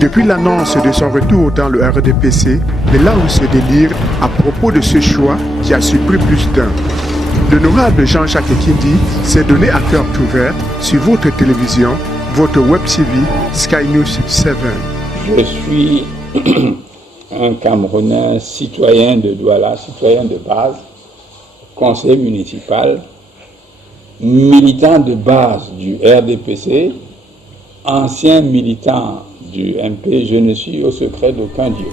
Depuis l'annonce de son retour dans le RDPC, les langues se délirent à propos de ce choix qui a surpris plus d'un. L'honorable Jean-Jacques Ekindi s'est donné à cœur ouvert sur votre télévision, votre web TV Sky News 7. Je suis un Camerounais citoyen de Douala, citoyen de base, conseiller municipal, militant de base du RDPC, ancien militant du MP, je ne suis au secret d'aucun Dieu.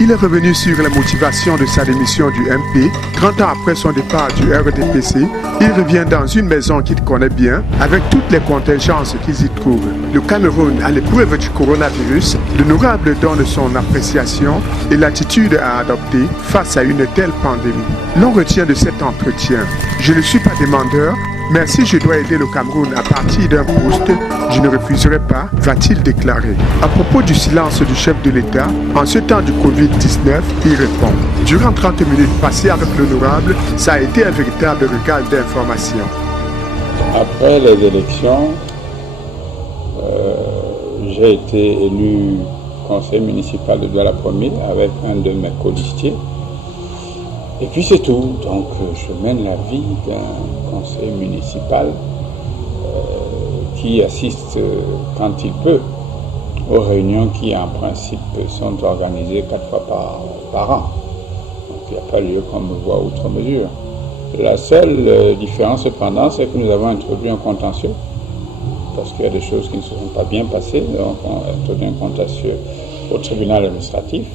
Il est revenu sur les motivations de sa démission du MP. 30 ans après son départ du RDPC, il revient dans une maison qu'il connaît bien, avec toutes les contingences qu'il y trouve. Le Cameroun à l'épreuve du coronavirus, l'honorable donne son appréciation et l'attitude à adopter face à une telle pandémie. L'on retient de cet entretien: je ne suis pas demandeur, mais si je dois aider le Cameroun à partir d'un poste, je ne refuserai pas, va-t-il déclarer. À propos du silence du chef de l'État, en ce temps du Covid-19, il répond: durant 30 minutes passées avec l'honorable, ça a été un véritable régal d'informations. Après les élections, j'ai été élu conseiller municipal de Douala 1er avec un de mes colistiers. Et puis c'est tout. Donc je mène la vie d'un conseiller municipal qui assiste quand il peut aux réunions qui en principe sont organisées 4 fois par an. Donc il n'y a pas lieu qu'on me voie outre mesure. La seule différence cependant, c'est que nous avons introduit un contentieux, parce qu'il y a des choses qui ne se sont pas bien passées, donc on a introduit un contentieux au tribunal administratif.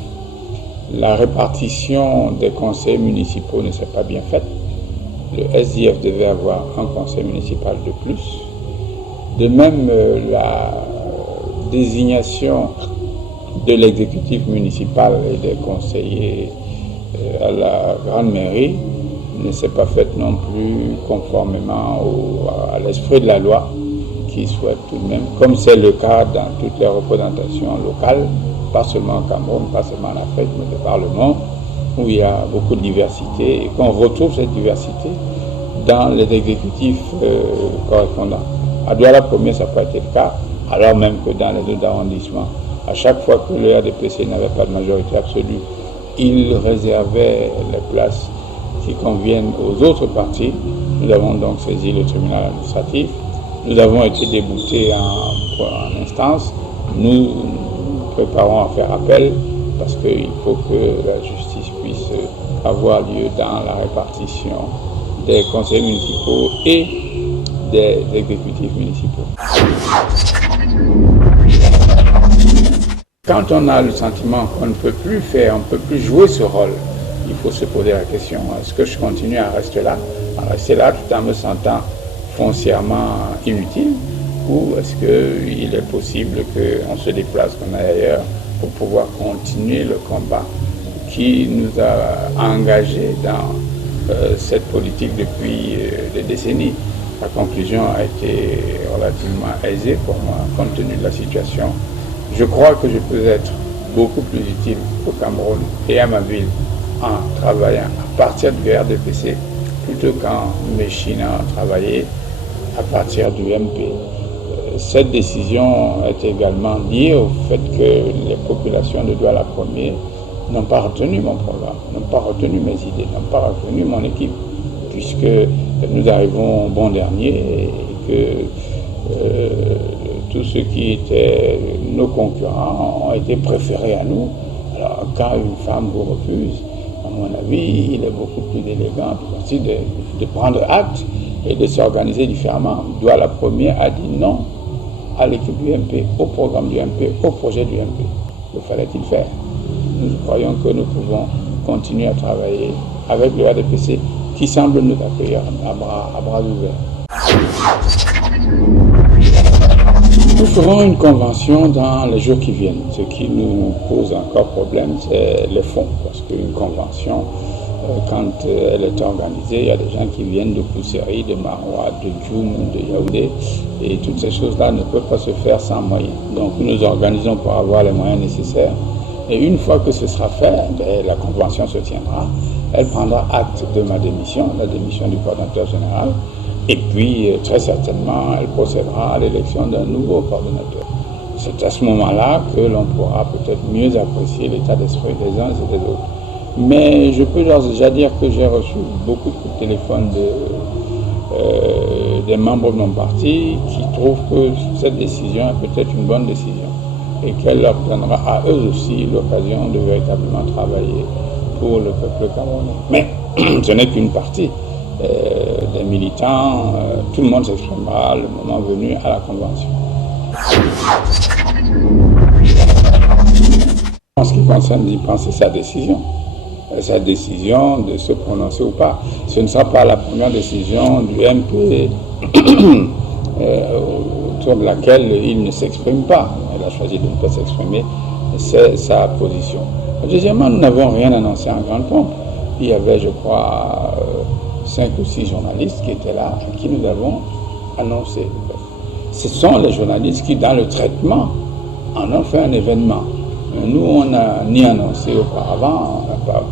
La répartition des conseils municipaux ne s'est pas bien faite. Le SDF devait avoir un conseil municipal de plus. De même, la désignation de l'exécutif municipal et des conseillers à la grande mairie ne s'est pas faite non plus conformément à l'esprit de la loi, qui souhaite tout de même, comme c'est le cas dans toutes les représentations locales, pas seulement au Cameroun, pas seulement en Afrique, mais de par le monde, où il y a beaucoup de diversité et qu'on retrouve cette diversité dans les exécutifs correspondants. À Douala 1er, ça n'a pas été le cas, alors même que dans les autres arrondissements, à chaque fois que le RDPC n'avait pas de majorité absolue, il réservait les places qui conviennent aux autres partis. Nous avons donc saisi le tribunal administratif. Nous avons été déboutés en instance. Nous préparons à faire appel parce qu'il faut que la justice puisse avoir lieu dans la répartition des conseils municipaux et des exécutifs municipaux. Quand on a le sentiment qu'on ne peut plus faire, on ne peut plus jouer ce rôle, il faut se poser la question: est-ce que je continue à rester là tout en me sentant foncièrement inutile, ou est-ce qu'il est possible qu'on se déplace, qu'on aille ailleurs pour pouvoir continuer le combat qui nous a engagés dans cette politique depuis des décennies. La conclusion a été relativement aisée pour moi, compte tenu de la situation. Je crois que je peux être beaucoup plus utile au Cameroun et à ma ville en travaillant à partir du RDPC plutôt qu'en m'échinant à travailler à partir du MP. Cette décision est également liée au fait que les populations de Douala 1er n'ont pas retenu mon programme, n'ont pas retenu mes idées, n'ont pas retenu mon équipe, puisque nous arrivons bon dernier et que tous ceux qui étaient nos concurrents ont été préférés à nous. Alors quand une femme vous refuse, à mon avis, il est beaucoup plus élégant de prendre acte et de s'organiser différemment. Douala 1er a dit non à l'équipe du MP, au programme du MP, au projet du MP. Que fallait-il faire? Nous croyons que nous pouvons continuer à travailler avec le RDPC qui semble nous accueillir à bras ouverts. Nous ferons une convention dans les jours qui viennent. Ce qui nous pose encore problème, c'est les fonds, parce qu'une convention, quand elle est organisée, il y a des gens qui viennent de Pousseri, de Maroua, de Djoum, de Yaoundé, et toutes ces choses-là ne peuvent pas se faire sans moyens. Donc nous nous organisons pour avoir les moyens nécessaires, et une fois que ce sera fait, la convention se tiendra, elle prendra acte de ma démission, la démission du coordonnateur général, et puis très certainement elle procédera à l'élection d'un nouveau coordonnateur. c'est à ce moment-là que l'on pourra peut-être mieux apprécier l'état d'esprit des uns et des autres. Mais je peux d'ores et déjà dire que j'ai reçu beaucoup de coups de téléphone des membres de mon parti qui trouvent que cette décision est peut-être une bonne décision et qu'elle leur donnera à eux aussi l'occasion de véritablement travailler pour le peuple camerounais. Mais ce n'est qu'une partie des militants, tout le monde s'exprimera le moment venu à la convention. En ce qui concerne DIPAN, c'est sa décision de se prononcer ou pas. Ce ne sera pas la première décision du MP autour de laquelle il ne s'exprime pas. Il a choisi de ne pas s'exprimer, c'est sa position. Deuxièmement, nous n'avons rien annoncé en grande pompe. Il y avait, je crois, 5 ou 6 journalistes qui étaient là et qui nous avons annoncé. Ce sont les journalistes qui, dans le traitement, en ont fait un événement. Nous, on n'a ni annoncé auparavant, on n'a pas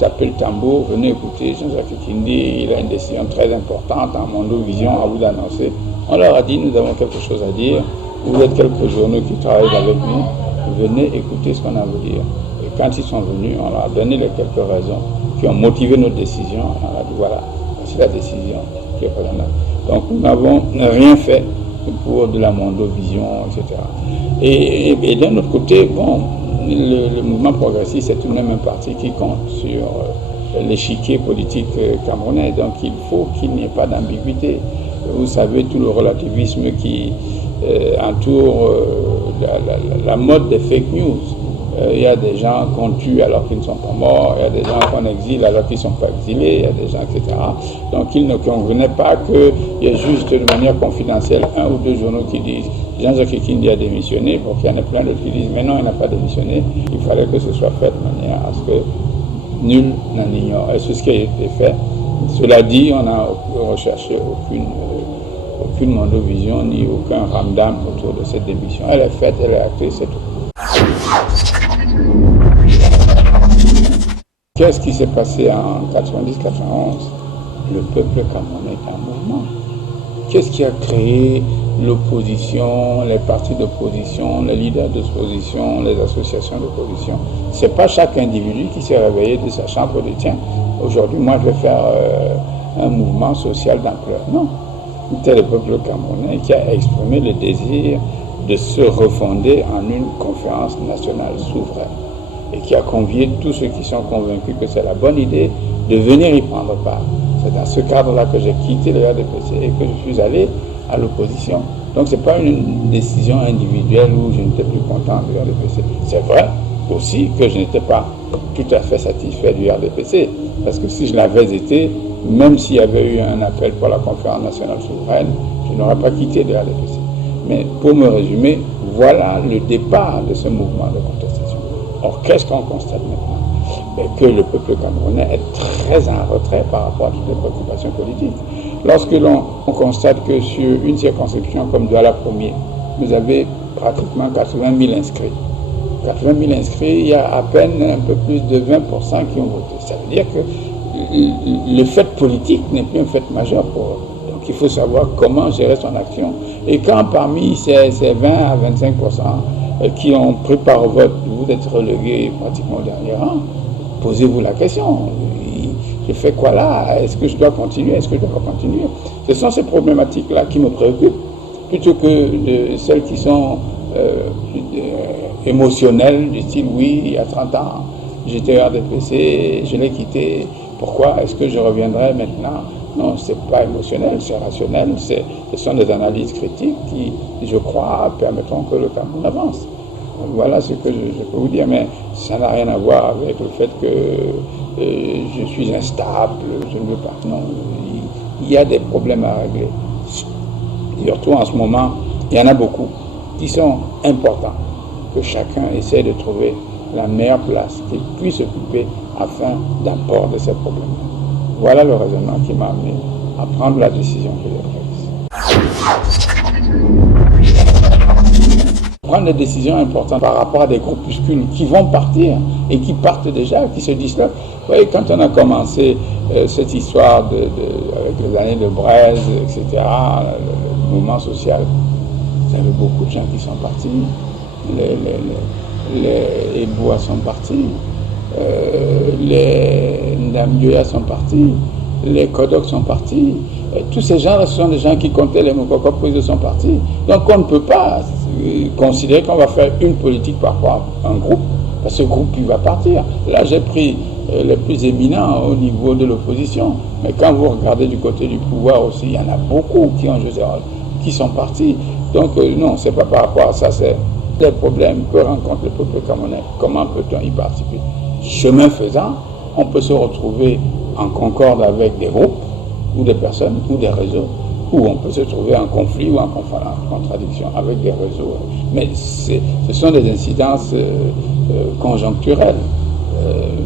tapé le tambour, venez écouter Jean-Jacques Kindi, il a une décision très importante en Mondo Vision à vous d'annoncer. On leur a dit, nous avons quelque chose à dire, vous êtes quelques journaux qui travaillent avec nous, venez écouter ce qu'on a à vous dire. Et quand ils sont venus, on leur a donné les quelques raisons qui ont motivé notre décision, on leur a dit, voilà, voici la décision qui est présente. Donc nous n'avons rien fait pour de la Mondovision, etc. Et d'un autre côté, bon, le mouvement progressiste, c'est tout de même un parti qui compte sur l'échiquier politique camerounais. Donc il faut qu'il n'y ait pas d'ambiguïté. Vous savez, tout le relativisme qui entoure la mode des fake news. Il y a des gens qu'on tue alors qu'ils ne sont pas morts, il y a des gens qu'on exile alors qu'ils ne sont pas exilés, il y a des gens, etc. Donc il ne convenait pas qu'il y ait juste de manière confidentielle 1 ou 2 journaux qui disent Jean-Jacques Kindi a démissionné, pour qu'il y en ait plein d'autres qui disent mais non, il n'a pas démissionné. Il fallait que ce soit fait de manière à ce que nul n'en ignore. Et c'est ce qui a été fait. Cela dit, on n'a recherché aucune Mondovision ni aucun ramdam autour de cette démission. Elle est faite, elle est actée, c'est tout. Qu'est-ce qui s'est passé en 90-91? Le peuple camerounais est un mouvement. Qu'est-ce qui a créé l'opposition, les partis d'opposition, les leaders d'opposition, les associations d'opposition? Ce n'est pas chaque individu qui s'est réveillé de sa chambre et dit tiens, aujourd'hui moi je vais faire un mouvement social d'ampleur. Non. C'était le peuple camerounais qui a exprimé le désir de se refonder en une conférence nationale souveraine et qui a convié tous ceux qui sont convaincus que c'est la bonne idée de venir y prendre part. C'est dans ce cadre-là que j'ai quitté le RDPC et que je suis allé à l'opposition. Donc ce n'est pas une décision individuelle où je n'étais plus content du RDPC. C'est vrai aussi que je n'étais pas tout à fait satisfait du RDPC, parce que si je l'avais été, même s'il y avait eu un appel pour la conférence nationale souveraine, je n'aurais pas quitté le RDPC. Mais pour me résumer, voilà le départ de ce mouvement de contestation. Or, qu'est-ce qu'on constate maintenant? Que le peuple camerounais est très en retrait par rapport à toutes les préoccupations politiques. Lorsque l'on constate que sur une circonscription comme Douala 1er, vous avez pratiquement 80 000 inscrits. 80 000 inscrits, il y a à peine un peu plus de 20% qui ont voté. Ça veut dire que le fait politique n'est plus un fait majeur pour eux. Donc il faut savoir comment gérer son action. Et quand parmi ces 20 à 25% qui ont pris part au vote, vous êtes relégué pratiquement au dernier rang, posez-vous la question. Je fais quoi là? Est-ce que je dois continuer? Est-ce que je dois pas continuer? Ce sont ces problématiques-là qui me préoccupent, plutôt que celles qui sont émotionnelles, du style oui, il y a 30 ans, j'étais RDPC, je l'ai quitté, pourquoi est-ce que je reviendrai maintenant? Non, c'est pas émotionnel, c'est rationnel, ce sont des analyses critiques qui, je crois, permettront que le Cameroun avance. Voilà ce que je peux vous dire, mais ça n'a rien à voir avec le fait que je suis instable, je ne veux pas. Non, il y a des problèmes à régler. Surtout en ce moment, il y en a beaucoup qui sont importants, que chacun essaie de trouver la meilleure place qu'il puisse occuper afin d'aborder ces problèmes. Voilà le raisonnement qui m'a amené à prendre la décision que j'ai prise. Prendre des décisions importantes par rapport à des groupuscules qui vont partir et qui partent déjà, qui se disloquent. Vous voyez, quand on a commencé cette histoire avec les années de Braise, etc., le mouvement social, il y avait beaucoup de gens qui sont partis. les Bois sont partis, les Ndamdioya sont partis, les Kodok sont partis. Et tous ces gens-là, ce sont des gens qui comptaient les Mokoko, ils sont partis. Donc on ne peut pas considérer qu'on va faire une politique par rapport à un groupe, parce que ce groupe il va partir. Là j'ai pris les plus éminents au niveau de l'opposition, mais quand vous regardez du côté du pouvoir aussi, il y en a beaucoup qui sont partis. Donc non, c'est pas par rapport à ça, c'est les problèmes que rencontre le peuple camerounais. Comment peut-on y participer? Chemin faisant, on peut se retrouver en concorde avec des groupes, ou des personnes, ou des réseaux, ou on peut se trouver en conflit ou en contradiction avec des réseaux. Mais ce sont des incidences conjoncturelles,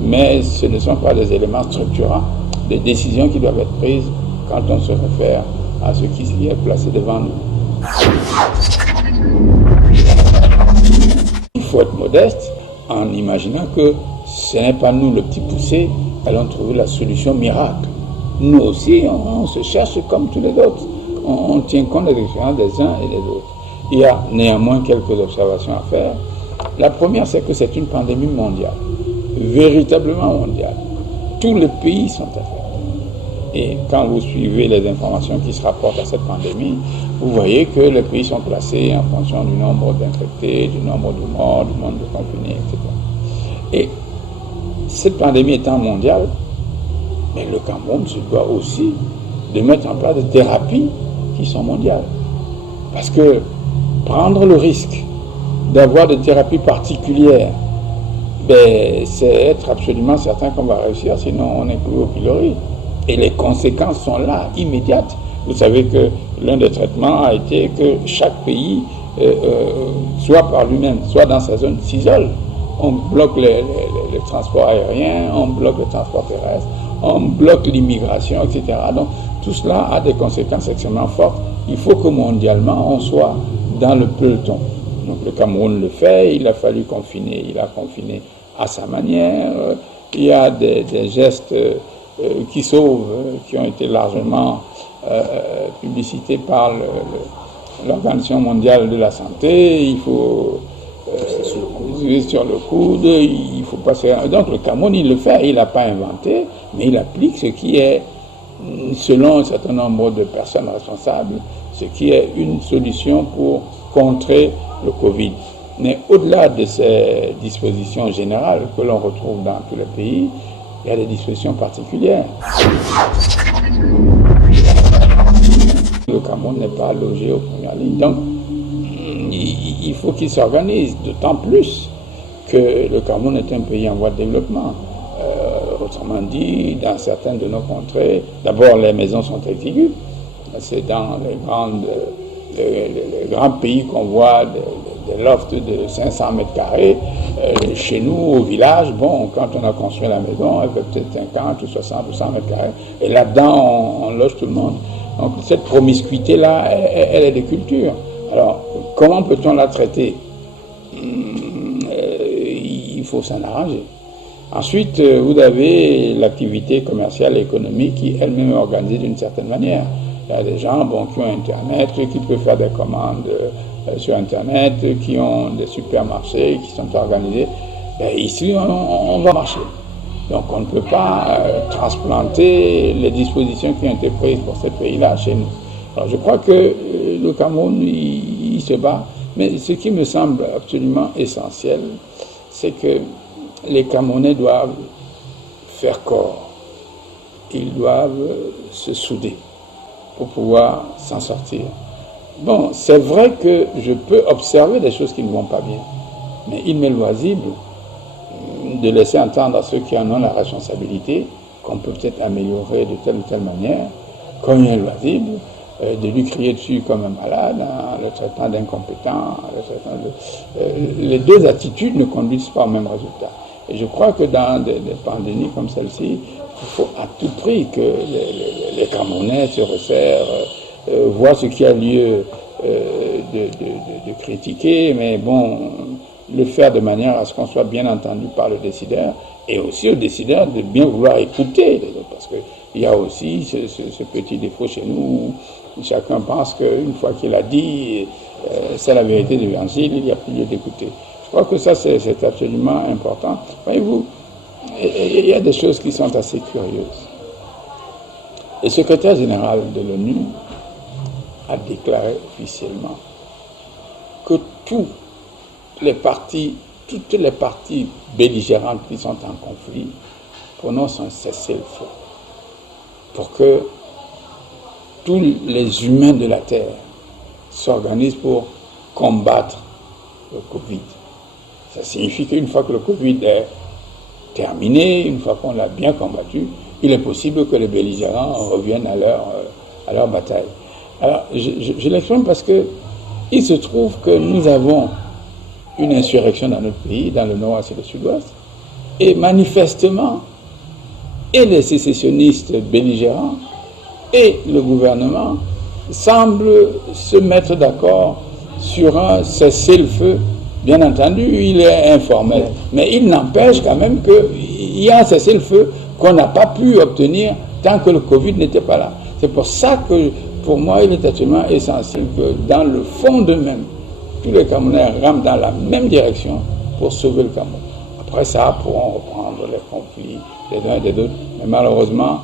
mais ce ne sont pas des éléments structurants, des décisions qui doivent être prises quand on se réfère à ce qui est placé devant nous. Il faut être modeste en imaginant que ce n'est pas nous, le petit poussé, qui allons trouver la solution miracle. Nous aussi, on se cherche comme tous les autres. On tient compte des expériences des uns et des autres. Il y a néanmoins quelques observations à faire. La première, c'est que c'est une pandémie mondiale, véritablement mondiale. Tous les pays sont affectés. Et quand vous suivez les informations qui se rapportent à cette pandémie, vous voyez que les pays sont classés en fonction du nombre d'infectés, du nombre de morts, du nombre de confinés, etc. Et cette pandémie étant mondiale, mais le Cameroun se doit aussi de mettre en place des thérapies qui sont mondiales. Parce que prendre le risque d'avoir des thérapies particulières, c'est être absolument certain qu'on va réussir, sinon on est cloué au pilori. Et les conséquences sont là, immédiates. Vous savez que l'un des traitements a été que chaque pays, soit par lui-même, soit dans sa zone, s'isole. On bloque les transports aériens, on bloque le transport terrestre, on bloque l'immigration, etc. Donc tout cela a des conséquences extrêmement fortes. Il faut que mondialement on soit dans le peloton. Donc le Cameroun le fait, il a fallu confiner, il a confiné à sa manière. Il y a des gestes qui sauvent, qui ont été largement publicités par l'Organisation mondiale de la santé. Il faut sur le coude, il faut passer. Donc le Cameroun, il le fait, il n'a pas inventé, mais il applique ce qui est, selon un certain nombre de personnes responsables, ce qui est une solution pour contrer le Covid. Mais au-delà de ces dispositions générales que l'on retrouve dans tous les pays, il y a des dispositions particulières. Le Cameroun n'est pas logé aux premières lignes. Donc, il faut qu'il s'organise, d'autant plus que le Cameroun est un pays en voie de développement. Autrement dit, dans certaines de nos contrées, d'abord les maisons sont exiguës. C'est dans les grands pays qu'on voit des lofts de 500 mètres carrés. Chez nous, au village, quand on a construit la maison, elle fait peut-être 50 ou 60 ou 100 mètres carrés. Et là-dedans, on loge tout le monde. Donc cette promiscuité-là, elle est de culture. Alors, comment peut-on la traiter? Il faut s'en arranger. Ensuite, vous avez l'activité commerciale et économique qui elle-même est organisée d'une certaine manière. Il y a des gens qui ont Internet, qui peuvent faire des commandes sur Internet, qui ont des supermarchés, qui sont organisés. Ici, on va marcher. Donc on ne peut pas transplanter les dispositions qui ont été prises pour ces pays-là chez nous. Alors je crois que le Cameroun, il se bat. Mais ce qui me semble absolument essentiel, c'est que les Camerounais doivent faire corps. Ils doivent se souder pour pouvoir s'en sortir. C'est vrai que je peux observer des choses qui ne vont pas bien, mais il m'est loisible de laisser entendre à ceux qui en ont la responsabilité qu'on peut peut-être améliorer de telle ou telle manière, comme il est loisible de lui crier dessus comme un malade, le traitement d'incompétent, les deux attitudes ne conduisent pas au même résultat. Et je crois que dans des pandémies comme celle-ci, il faut à tout prix que les Camerounais se resserrent, voient ce qui a lieu de critiquer, mais le faire de manière à ce qu'on soit bien entendu par le décideur, et aussi au décideur de bien vouloir écouter les autres, parce qu'il il y a aussi ce petit défaut chez nous où chacun pense qu'une fois qu'il a dit c'est la vérité de l'Évangile, il n'y a plus lieu d'écouter. Je crois que ça, c'est absolument important. Voyez-vous, il y a des choses qui sont assez curieuses. Le secrétaire général de l'ONU a déclaré officiellement que toutes les parties belligérantes qui sont en conflit prononcent un cessez-le-feu pour que tous les humains de la Terre s'organisent pour combattre le Covid. Ça signifie qu'une fois que le Covid est terminé, une fois qu'on l'a bien combattu, il est possible que les belligérants reviennent à leur bataille. Alors, je l'exprime parce que il se trouve que nous avons une insurrection dans notre pays, dans le nord-ouest et le sud-ouest, et manifestement, et les sécessionnistes belligérants et le gouvernement semblent se mettre d'accord sur un cessez-le-feu. Bien entendu, il est informel, mais il n'empêche quand même qu'il y a un cessez-le-feu qu'on n'a pas pu obtenir tant que le Covid n'était pas là. C'est pour ça que, pour moi, il est absolument essentiel que, dans le fond d'eux-mêmes, tous les Camerounais rament dans la même direction pour sauver le Cameroun. Après ça, pourront reprendre les conflits des uns et des autres, mais malheureusement,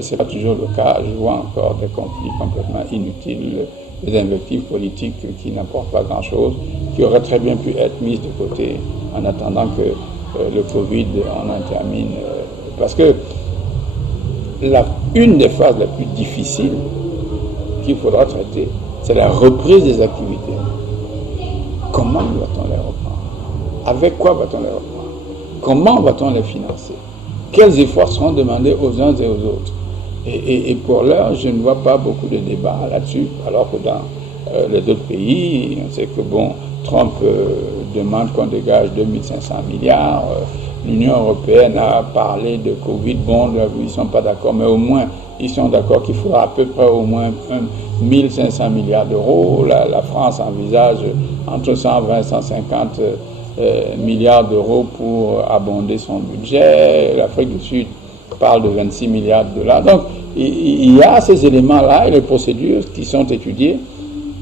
ce n'est pas toujours le cas. Je vois encore des conflits complètement inutiles, des invectives politiques qui n'apportent pas grand-chose, qui auraient très bien pu être mises de côté en attendant que le Covid en termine. Parce que une des phases les plus difficiles qu'il faudra traiter, c'est la reprise des activités. Comment va-t-on les reprendre? Avec quoi va-t-on les reprendre? Comment va-t-on les financer? Quels efforts seront demandés aux uns et aux autres? Et pour l'heure, je ne vois pas beaucoup de débats là-dessus, alors que dans les autres pays, on sait que Trump demande qu'on dégage 2500 milliards, l'Union européenne a parlé de Covid, ils ne sont pas d'accord, mais au moins, ils sont d'accord qu'il faudra à peu près au moins 1500 milliards d'euros. La France envisage entre 120 et 150 milliards d'euros pour abonder son budget. L'Afrique du Sud parle de 26 milliards de dollars. Donc, il y a ces éléments-là et les procédures qui sont étudiées.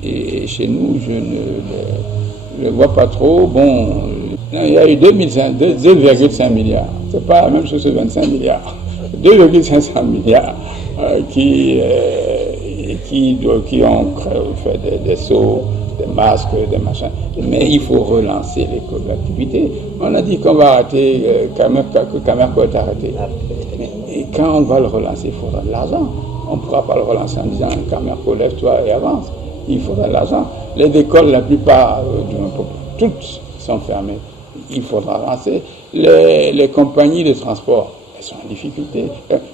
Et chez nous, je ne les vois pas trop. Il y a eu 2,5 milliards. Ce n'est pas la même chose que 25 milliards. 2,5 milliards qui ont fait des sauts, des masques, des machins. Mais il faut relancer l'activité. On a dit qu'on va arrêter, que Camerco est arrêté. Et quand on va le relancer, il faudra de l'argent. On ne pourra pas le relancer en disant Camerco, lève-toi et avance. Il faudra de l'argent. Les écoles, la plupart, toutes sont fermées. Il faudra avancer. Les compagnies de transport, elles sont en difficulté.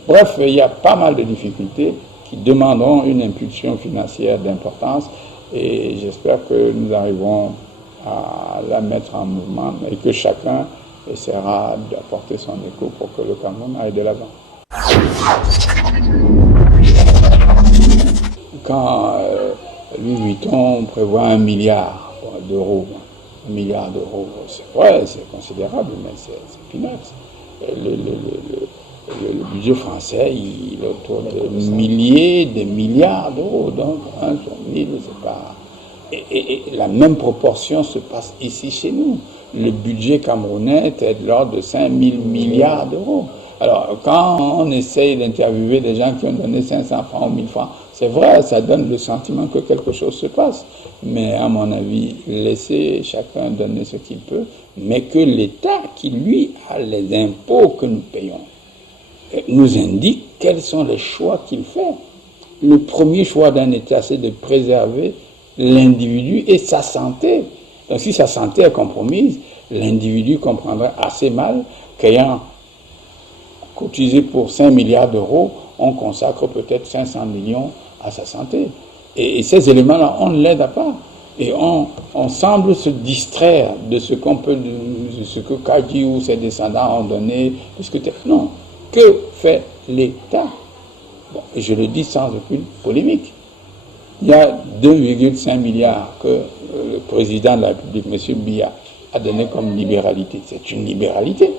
Bref, il y a pas mal de difficultés qui demanderont une impulsion financière d'importance et j'espère que nous arriverons à la mettre en mouvement et que chacun essaiera d'apporter son écho pour que le Cameroun aille de l'avant. Quand Louis Vuitton prévoit 1 milliard d'euros, 1 milliard d'euros, c'est vrai, c'est considérable, mais c'est peanuts. Le budget français, il est autour de milliers, des milliards d'euros, donc 1 sur 1000, c'est pas... Et la même proportion se passe ici chez nous. Le budget camerounais est de l'ordre de 5 000 milliards d'euros. Alors, quand on essaye d'interviewer des gens qui ont donné 500 francs ou 1000 francs, c'est vrai, ça donne le sentiment que quelque chose se passe. Mais à mon avis, laissez chacun donner ce qu'il peut, mais que l'État, qui lui a les impôts que nous payons, nous indique quels sont les choix qu'il fait. Le premier choix d'un État, c'est de préserver l'individu et sa santé. Donc si sa santé est compromise, l'individu comprendra assez mal qu'ayant cotisé pour 5 milliards d'euros, on consacre peut-être 500 millions à sa santé. Et ces éléments-là, on ne l'aide pas. Et on semble se distraire de ce qu'on peut, de ce que Kadi ou ses descendants ont donné. Non. Que fait l'État? Et je le dis sans aucune polémique. Il y a 2,5 milliards que le président de la République, M. Biya, a donné comme libéralité. C'est une libéralité.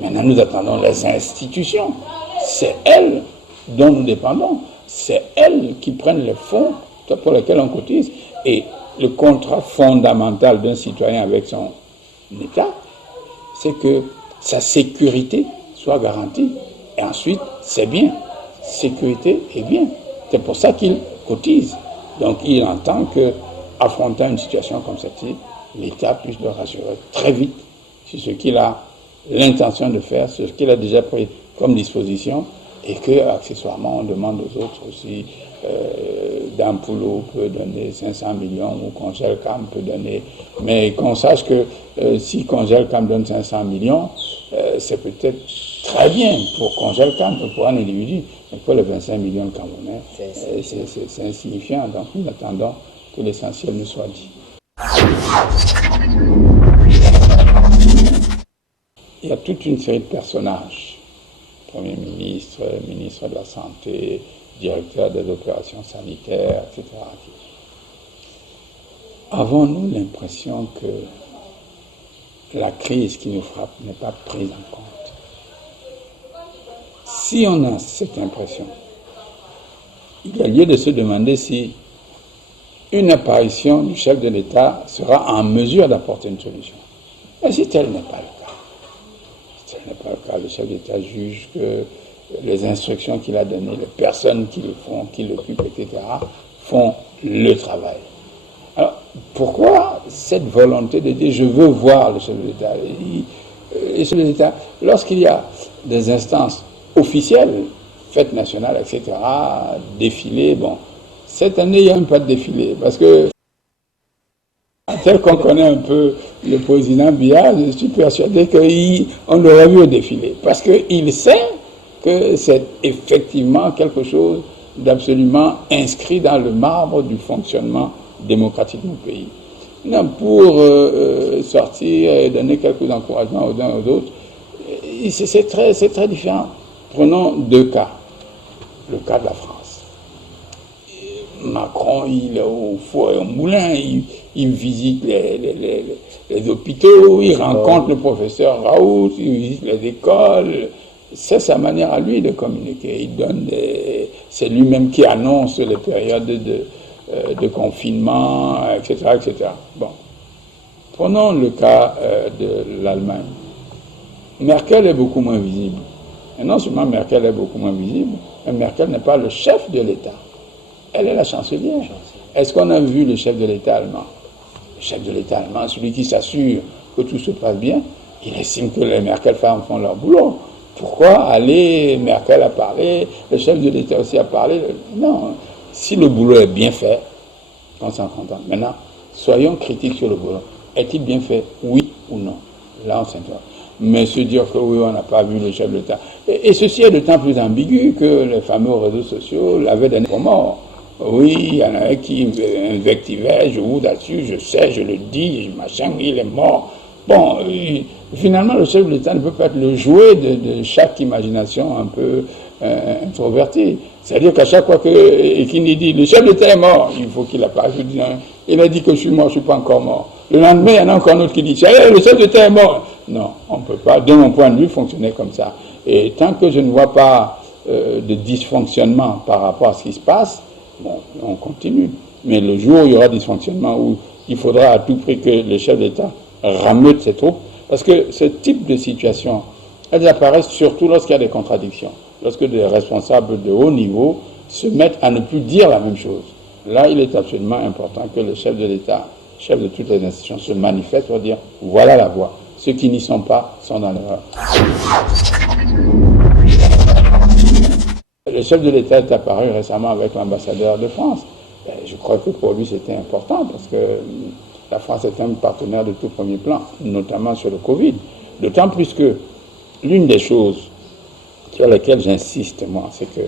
Maintenant, nous attendons les institutions. C'est elles dont nous dépendons. C'est elles qui prennent les fonds pour lesquels on cotise. Et le contrat fondamental d'un citoyen avec son État, c'est que sa sécurité soit garantie. Et ensuite, c'est bien. Sécurité et bien. C'est pour ça qu'il cotise. Donc il entend qu'affrontant une situation comme celle-ci, l'État puisse le rassurer très vite sur ce qu'il a l'intention de faire, sur ce qu'il a déjà pris comme disposition, et que accessoirement on demande aux autres aussi. Dampoulou peut donner 500 millions ou Congelcam peut donner, mais qu'on sache que si Congelcam donne 500 millions, c'est peut-être très bien pour Congelcam, pour un individu, mais pour les 25 millions de Camerounais, c'est insignifiant. Donc nous attendons que l'essentiel nous soit dit. Il y a toute une série de personnages, Premier ministre, ministre de la Santé, directeur des opérations sanitaires, etc. Avons-nous l'impression que la crise qui nous frappe n'est pas prise en compte? Si on a cette impression, il y a lieu de se demander si une apparition du chef de l'État sera en mesure d'apporter une solution. Et si tel n'est pas le cas, le chef d'État juge que les instructions qu'il a données, les personnes qui le font, qui l'occupent, etc., font le travail. Alors, pourquoi cette volonté de dire « je veux voir le chef de l'État » ? Le chef de l'État, lorsqu'il y a des instances officielles, fêtes nationales, etc., défilés, bon, cette année, il n'y a même pas de défilé, parce que tel qu'on connaît un peu le président Biya, je suis persuadé qu'on l'aurait vu au défilé, parce qu'il sait que c'est effectivement quelque chose d'absolument inscrit dans le marbre du fonctionnement démocratique de nos pays. Non, pour sortir et donner quelques encouragements aux uns aux autres, c'est très différent. Prenons deux cas. Le cas de la France. Macron, il est au four et au moulin, il visite les hôpitaux, il rencontre le professeur Raoult, il visite les écoles. C'est sa manière à lui de communiquer. Il donne c'est lui-même qui annonce les périodes de confinement, etc., etc. Bon. Prenons le cas de l'Allemagne. Merkel est beaucoup moins visible. Et non seulement Merkel est beaucoup moins visible, mais Merkel n'est pas le chef de l'État. Elle est la chancelière. Est-ce qu'on a vu le chef de l'État allemand? Le chef de l'État allemand, celui qui s'assure que tout se passe bien, il estime que les Merkel femmes font leur boulot. Pourquoi aller, Merkel a parlé, le chef de l'État aussi a parlé? Non, si le boulot est bien fait, on s'en contente. Maintenant, soyons critiques sur le boulot. Est-il bien fait? Oui ou non? Là, on s'interroge. Mais se dire que oui, on n'a pas vu le chef de l'État. Et ceci est d'autant plus ambigu que les fameux réseaux sociaux l'avaient donné pour mort. Oui, il y en a un qui invectivait, je vous assure, je sais, je le dis, machin, il est mort. Bon, finalement, le chef de l'État ne peut pas être le jouet de chaque imagination un peu introvertie. C'est-à-dire qu'à chaque fois qu'il dit « le chef de l'État est mort », il faut qu'il apparaisse. Il a dit que je suis mort, je ne suis pas encore mort. Le lendemain, il y en a encore un autre qui dit « le chef de l'État est mort ». Non, on ne peut pas, de mon point de vue, fonctionner comme ça. Et tant que je ne vois pas de dysfonctionnement par rapport à ce qui se passe, bon, on continue. Mais le jour où il y aura dysfonctionnement, où il faudra à tout prix que le chef d'État rameute ses troupes, parce que ce type de situation, elles apparaissent surtout lorsqu'il y a des contradictions, lorsque des responsables de haut niveau se mettent à ne plus dire la même chose. Là, il est absolument important que le chef de l'État, chef de toutes les institutions, se manifeste pour dire « voilà la voie ». Ceux qui n'y sont pas sont dans l'erreur. Le chef de l'État est apparu récemment avec l'ambassadeur de France. Je crois que pour lui c'était important parce que la France est un partenaire de tout premier plan, notamment sur le Covid. D'autant plus que l'une des choses sur lesquelles j'insiste, moi, c'est que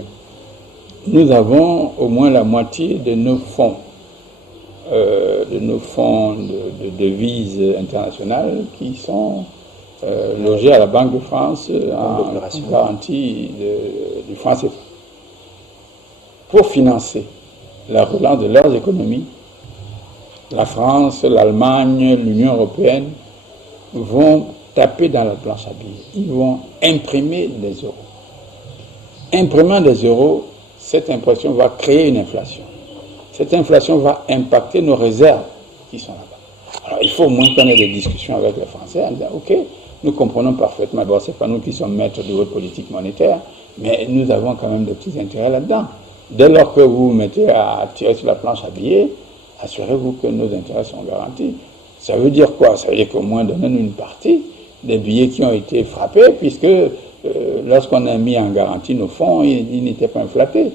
nous avons au moins la moitié de nos fonds de devises internationales qui sont logés à la Banque de France en garantie du franc CFA. Pour financer la relance de leurs économies, la France, l'Allemagne, l'Union européenne vont taper dans la planche à billets. Ils vont imprimer des euros. imprimant des euros, cette impression va créer une inflation. Cette inflation va impacter nos réserves qui sont là-bas. Alors il faut au moins qu'on ait des discussions avec les Français en disant, ok, nous comprenons parfaitement, bon, ce n'est pas nous qui sommes maîtres de votre politique monétaire, mais nous avons quand même des petits intérêts là-dedans. Dès lors que vous vous mettez à tirer sur la planche à billets, assurez-vous que nos intérêts sont garantis. Ça veut dire quoi? Ça veut dire qu'au moins donnez-nous une partie des billets qui ont été frappés, puisque lorsqu'on a mis en garantie nos fonds, ils n'étaient pas inflatés.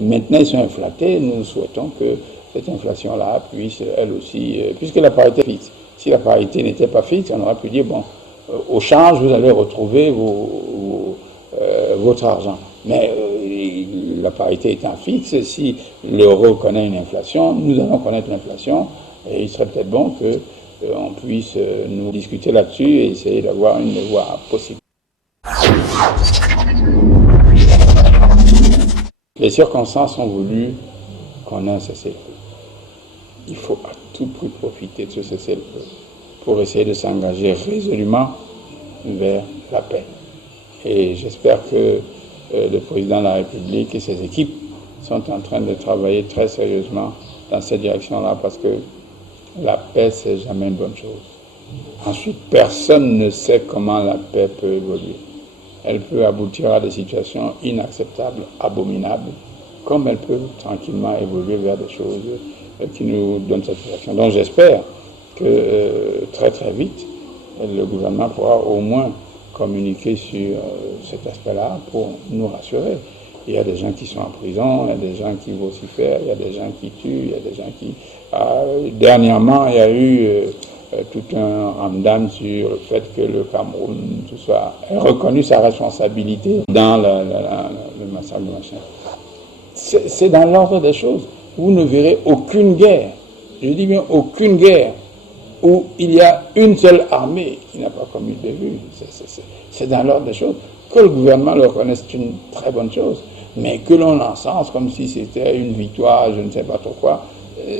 Maintenant, ils sont inflatés. Nous souhaitons que cette inflation-là puisse, elle aussi, puisque la parité est fixe. Si la parité n'était pas fixe, on aurait pu dire, bon, au change, vous allez retrouver votre argent. Mais la parité étant fixe, si l'euro connaît une inflation, nous allons connaître l'inflation, et il serait peut-être bon qu'on puisse nous discuter là-dessus et essayer d'avoir une voie possible. Les circonstances ont voulu qu'on ait un cessez-le-feu. Il faut à tout prix profiter de ce cessez-le-feu pour essayer de s'engager résolument vers la paix. Et j'espère que le président de la République et ses équipes sont en train de travailler très sérieusement dans cette direction-là, parce que la paix, c'est jamais une bonne chose. Ensuite, personne ne sait comment la paix peut évoluer. Elle peut aboutir à des situations inacceptables, abominables, comme elle peut tranquillement évoluer vers des choses qui nous donnent satisfaction. Donc j'espère que très très vite, le gouvernement pourra au moins communiquer sur cet aspect-là pour nous rassurer. Il y a des gens qui sont en prison, il y a des gens qui vocifèrent, il y a des gens qui tuent, il y a des gens qui... dernièrement, il y a eu tout un ramdam sur le fait que le Cameroun ait reconnu sa responsabilité dans le massacre de machin. C'est dans l'ordre des choses. Vous ne verrez aucune guerre, je dis bien aucune guerre, où il y a une seule armée qui n'a pas commis de vue. C'est dans l'ordre des choses. Que le gouvernement le reconnaisse, c'est une très bonne chose, mais que l'on l'encense comme si c'était une victoire, je ne sais pas trop quoi,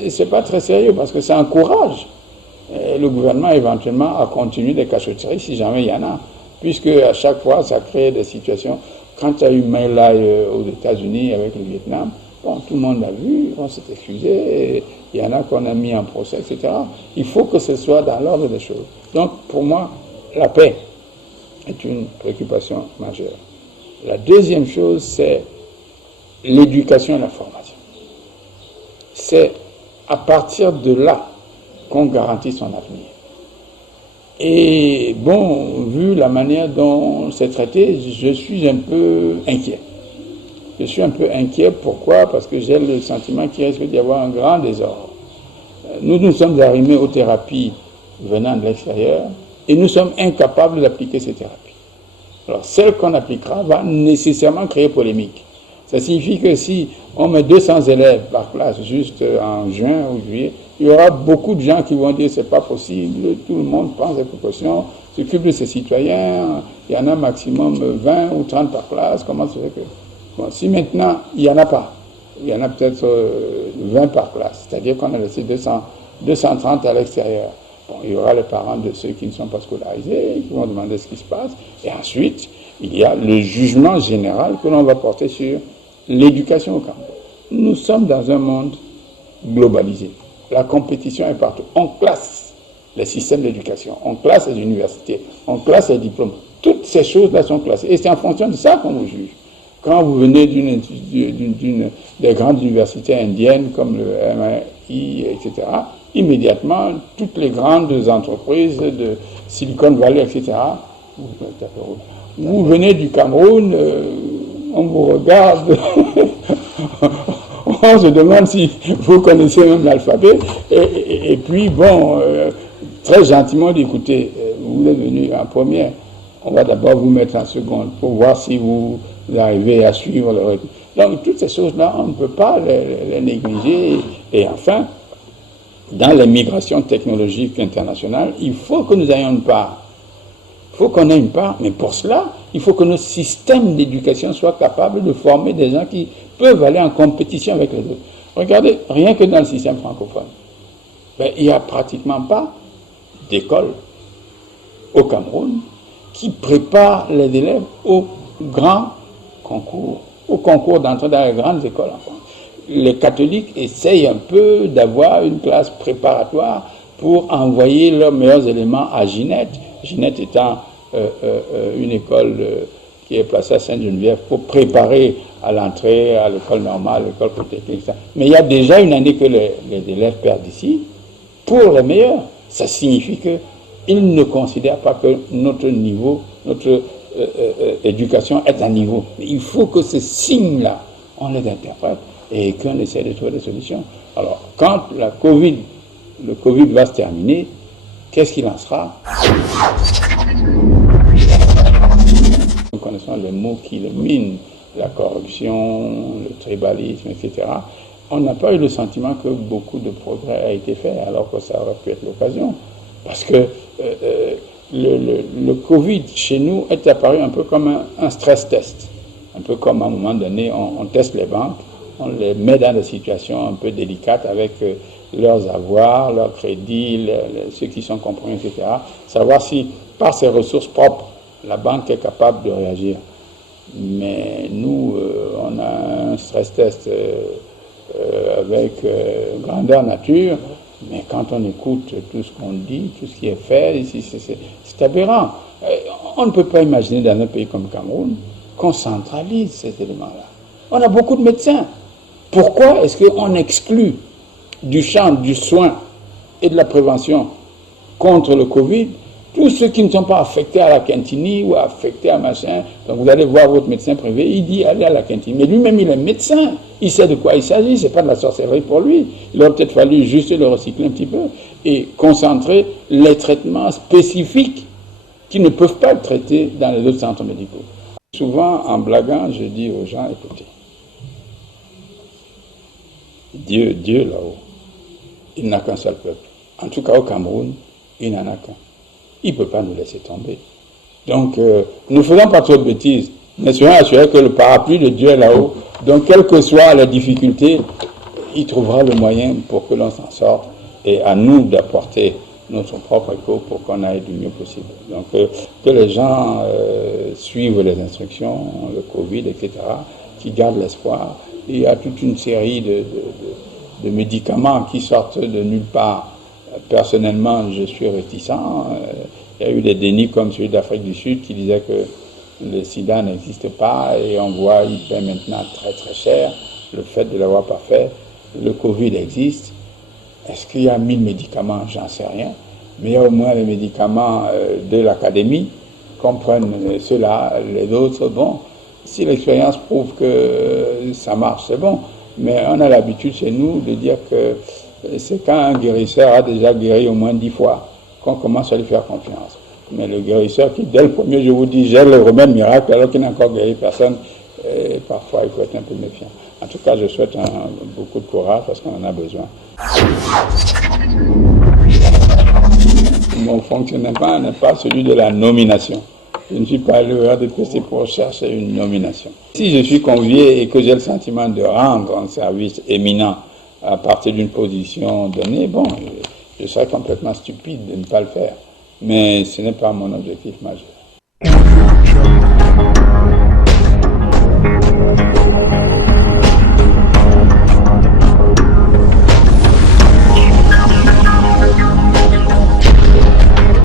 c'est pas très sérieux, parce que ça encourage le gouvernement éventuellement à continuer des cachotteries si jamais il y en a, puisque à chaque fois ça crée des situations. Quand il y a eu My Lai aux États-Unis avec le Vietnam, bon, tout le monde l'a vu, on s'est excusé, il y en a qu'on a mis en procès, etc. Il faut que ce soit dans l'ordre des choses. Donc, pour moi, la paix est une préoccupation majeure. La deuxième chose, c'est l'éducation et la formation. C'est à partir de là qu'on garantit son avenir. Et bon, vu la manière dont c'est traité, je suis un peu inquiet. Je suis un peu inquiet, pourquoi? Parce que j'ai le sentiment qu'il risque d'y avoir un grand désordre. Nous sommes arrimés aux thérapies venant de l'extérieur et nous sommes incapables d'appliquer ces thérapies. Alors, celle qu'on appliquera va nécessairement créer polémique. Ça signifie que si on met 200 élèves par classe juste en juin ou juillet, il y aura beaucoup de gens qui vont dire c'est pas possible, tout le monde prend ses précautions, s'occupe de ses citoyens, il y en a maximum 20 ou 30 par classe, comment ça fait que... Bon, si maintenant il n'y en a pas, il y en a peut-être 20 par classe, c'est-à-dire qu'on a laissé 230 à l'extérieur. Bon, il y aura les parents de ceux qui ne sont pas scolarisés, qui vont demander ce qui se passe, et ensuite, il y a le jugement général que l'on va porter sur l'éducation au Cameroun. Nous sommes dans un monde globalisé. La compétition est partout. On classe les systèmes d'éducation, on classe les universités, on classe les diplômes. Toutes ces choses-là sont classées. Et c'est en fonction de ça qu'on vous juge. Quand vous venez des grandes universités indiennes comme le MIT, etc., immédiatement, toutes les grandes entreprises de Silicon Valley, etc., vous venez du Cameroun, on vous regarde, on se demande si vous connaissez même l'alphabet, et puis bon, très gentiment d'écouter, vous êtes venu en première, on va d'abord vous mettre en seconde pour voir si vous arrivez à suivre le rythme. Donc toutes ces choses-là, on ne peut pas les négliger. Et enfin, dans les migrations technologiques internationales, il faut que nous ayons une part. Il faut qu'on ait une part, mais pour cela, il faut que nos systèmes d'éducation soient capables de former des gens qui peuvent aller en compétition avec les autres. Regardez, rien que dans le système francophone, il n'y a pratiquement pas d'école au Cameroun qui prépare les élèves aux grands concours au concours d'entrée dans les grandes écoles en France. Les catholiques essayent un peu d'avoir une classe préparatoire pour envoyer leurs meilleurs éléments à Ginette. Ginette étant une école qui est placée à Sainte-Geneviève pour préparer à l'entrée à l'école normale, l'école polytechnique. Mais il y a déjà une année que les élèves perdent ici pour les meilleurs. Ça signifie qu'ils ne considèrent pas que notre niveau, notre éducation est à niveau. Il faut que ces signes-là, on les interprète et qu'on essaie de trouver des solutions. Alors, quand le Covid va se terminer, qu'est-ce qu'il en sera? Nous connaissons les mots qui le minent, la corruption, le tribalisme, etc. On n'a pas eu le sentiment que beaucoup de progrès a été fait, alors que ça aurait pu être l'occasion. Parce que le Covid, chez nous, est apparu un peu comme un stress test. Un peu comme à un moment donné, on teste les banques, on les met dans des situations un peu délicates avec leurs avoirs, leurs crédits, ceux qui sont compromis, etc. Savoir si, par ses ressources propres, la banque est capable de réagir. Mais nous, on a un stress test avec grandeur nature, mais quand on écoute tout ce qu'on dit, tout ce qui est fait, c'est aberrant. On ne peut pas imaginer dans un pays comme le Cameroun qu'on centralise ces éléments-là. On a beaucoup de médecins. Pourquoi est-ce qu'on exclut du champ du soin et de la prévention contre le Covid tous ceux qui ne sont pas affectés à la quintinie ou affectés à machin? Donc vous allez voir votre médecin privé, il dit allez à la quintinie. Mais lui-même, il est médecin. Il sait de quoi il s'agit. C'est pas de la sorcellerie pour lui. Il aurait peut-être fallu juste le recycler un petit peu et concentrer les traitements spécifiques qui ne peuvent pas être traités dans les autres centres médicaux. Souvent, en blaguant, je dis aux gens, écoutez, Dieu là-haut, il n'a qu'un seul peuple. En tout cas au Cameroun, il n'en a qu'un. Il ne peut pas nous laisser tomber. Donc, ne faisons pas trop de bêtises. Mais soyons assurés que le parapluie de Dieu est là-haut. Donc, quelles que soient les difficultés, il trouvera le moyen pour que l'on s'en sorte. Et à nous d'apporter notre propre écho pour qu'on aille du mieux possible. Donc, que les gens suivent les instructions, le Covid, etc., qui gardent l'espoir. Il y a toute une série de médicaments qui sortent de nulle part. Personnellement, je suis réticent. Il y a eu des dénis comme celui d'Afrique du Sud qui disait que le sida n'existe pas et on voit, il paie maintenant très très cher le fait de l'avoir pas fait. Le Covid existe. Est-ce qu'il y a 1000 médicaments? J'en sais rien. Mais il y a au moins les médicaments de l'académie, qu'on prenne ceux-là, les autres, bon. Si l'expérience prouve que ça marche, c'est bon. Mais on a l'habitude chez nous de dire que c'est quand un guérisseur a déjà guéri au moins 10 fois qu'on commence à lui faire confiance. Mais le guérisseur qui, dès le premier, je vous dis, gère le remède miracle alors qu'il n'a encore guéri personne, parfois il faut être un peu méfiant. En tout cas, je souhaite beaucoup de courage parce qu'on en a besoin. Mon fonctionnement n'est pas celui de la nomination. Je ne suis pas allé au RDPC pour chercher une nomination. Si je suis convié et que j'ai le sentiment de rendre un service éminent à partir d'une position donnée, bon, je serais complètement stupide de ne pas le faire. Mais ce n'est pas mon objectif majeur.